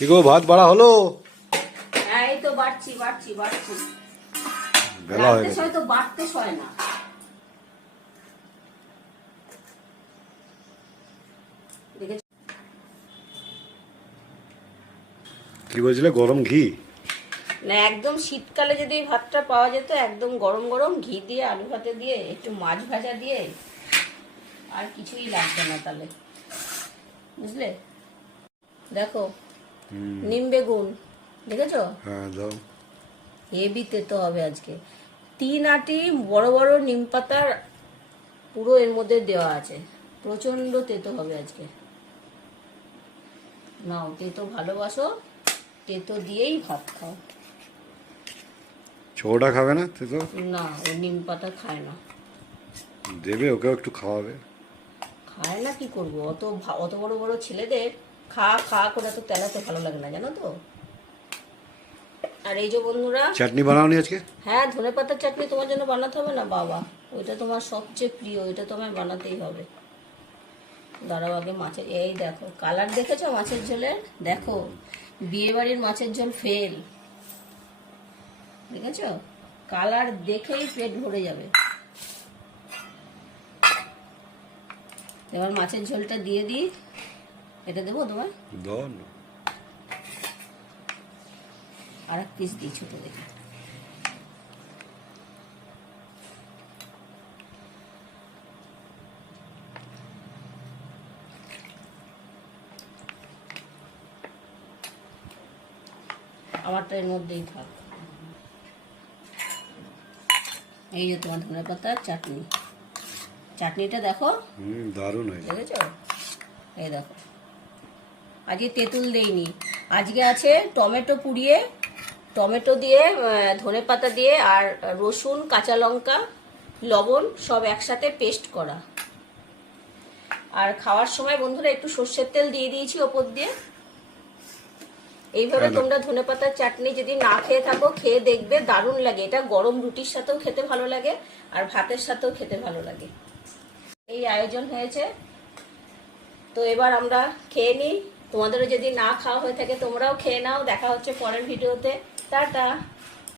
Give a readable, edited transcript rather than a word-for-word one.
কি গো ভাত বাড়া হলো? হ্যাঁ এই তো বাড়ছি বাড়ছি বাড়ছি। বেলা হয়ে রাতে গেছে। সয় তো বাড়তে সয় না। দেখেছ? কি বলছিলে, গরম ঘি? না একদম শীতকালে যদি এই ভাতটা পাওয়া যেত একদম গরম গরম ঘি দিয়ে আলু ভাতে দিয়ে একটু মাছ ভাজা দিয়ে আর কিছুই লাগবে না তাহলে, বুঝলে? দেখো নিম বেগুন দেখেছো? হ্যাঁ দাও। হেভি তেতো হবে আজকে। 3 আটি বড় বড় নিম পাতার পুরো এর মধ্যে দেওয়া আছে, প্রচন্ড তেতো হবে আজকে। নাও, তেতো ভালোবাসো, তেতো দিয়েই ভাত খাও। ছোটা খাবে না তুই তো? না, ও নিম পাতা খায় না। দেবে, ওকেও একটু খাওয়াবে। খায় না, কি করবো? অত বড় বড় ছেলেদের খা খা করে তো তেলাতে ভালো লাগে না, জানো তো। আর এই যে বন্ধুরা, চাটনি বানাওনি আজকে? হ্যাঁ ধনেপাতার চাটনি তোমার জন্য বানাতে হবে না বাবা, ওইটা তোমার সবচেয়ে প্রিয়, ওইটা তোমায় বানাতেই হবে। দাঁড়াও আগে মাছের, এই দেখো কালার দেখেছো মাছের ঝোলের? দেখো বিয়ে বাড়ির মাছের ঝোল ফেল, দেখেছো? কালার দেখেই পেট ভরে যাবে। এবার মাছের ঝোলটা দিয়ে দিই। এটা দেবো তোমায়? দাও না। আর এক পিস দিই ছোট দেখে। আমারটা এর মধ্যেই থাক। এই যে তোমার ধনেপাতার চাটনি, চাটনিটা দেখো দারুণ হয়েছে। দেখেছো? এই দেখো, আজকে তেঁতুল দেইনি, আজকে আছে টমেটো পুড়িয়ে, টমেটো দিয়ে ধনেপাতা দিয়ে আর রসুন কাঁচা লঙ্কা লবণ সব একসাথে পেস্ট করা। আর খাওয়ার সময় বন্ধুরা একটু সর্ষের তেল দিয়ে দিয়েছি ওপর দিয়ে। এইভাবে তোমরা ধনেপাতার চাটনি যদি না খেয়ে থাকো, খেয়ে দেখবে, দারুণ লাগে। এটা গরম রুটির সাথেও খেতে ভালো লাগে আর ভাতের সাথেও খেতে ভালো লাগে। এই আয়োজন হয়েছে, তো এবার আমরা খেয়ে নিই। তোমাদেরও যদি না খাওয়া হয়ে থাকে তোমরাও খেয়ে নাও। দেখা হচ্ছে পরের ভিডিওতে। টাটা।